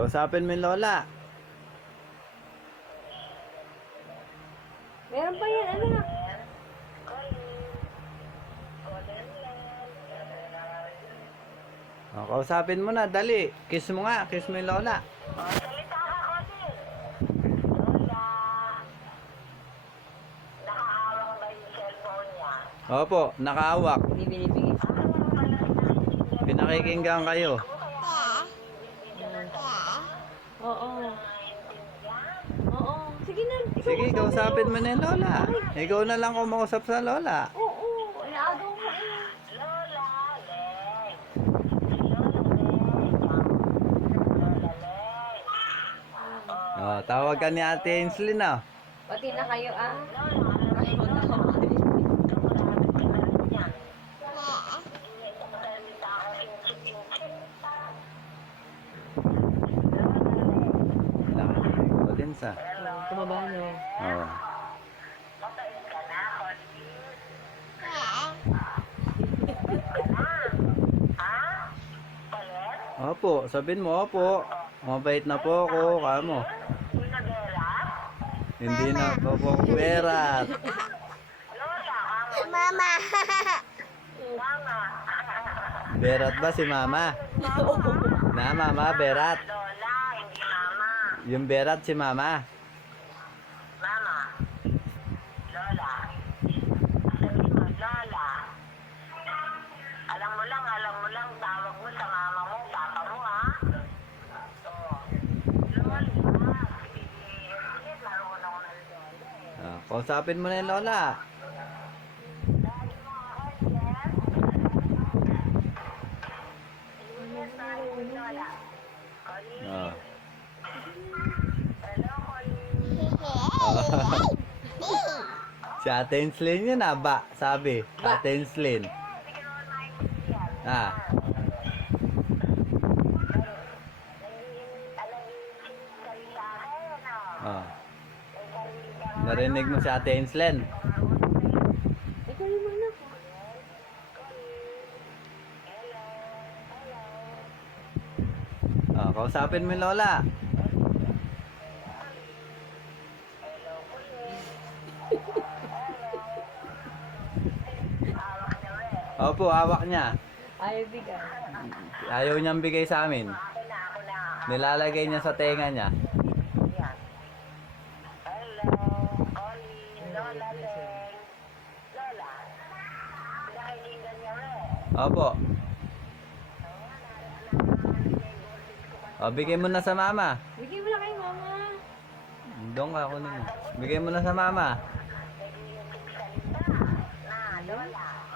Kausapin mo yung lola. Meron pa yan, anak. O, kausapin mo na, dali. Kiss mo nga, kiss mo yung lola. Salita ka kasi. Lola. Nakahawak ba yung cellphone niya? Opo, nakahawak. Hindi binibigay. Pinakikinggan kayo. Oo. Oo. Sige na. Ikaw Sige, ang sabi kausapin mo. mo na yung lola. Ikaw na lang kumausap sa lola. Oo. Inaagaw mo eh. Lola, Leng. Lola, Leng. O, tawag ka ni Ate Ainsley na. Pati na kayo ah. O din sa. Tumaba no. O. Mabait ka na, Connie. Ha? Palit? Opo, sabihin mo, opo. Mabait na po ako, kamo. Pinabera? Hindi na po po berat. Lola, amo. Mama. Mama. Berat ba si mama? Na mama, berat. Lola, hindi mama. Yung berat si mama. Mama. Lola. Sabi mo, Lola. Alam mo lang, tawag mo sa mama mo, papa mo, ha? Oo. Lola. Sige, marunong na Lola. O, kausapin mo na yung lola. Dahil mo ako, yes? Yes, dahil mo, Lola. Colleen. O. Hello, Colleen. Si Ate Ainsley yun na ba? Sabi. Ate Ainsley. Hindi ka naman maintindihan. Ah. Oh. Narinig mo si Ate Ainsley? Ikaw yung anak. Oh, kausapin mo yung lola. Opo, hawak niya. Ayaw bigay. Ayaw niyang bigay sa amin. Nilalagay niya sa tenga niya. Hello, Colleen, Lola Leng. Lola, pinakailingan niya rin. Opo. O, bigay mo na sa mama. Bigay mo na kay mama. Doon ka, kunin mo. Bigay mo na sa mama. Na, Lola.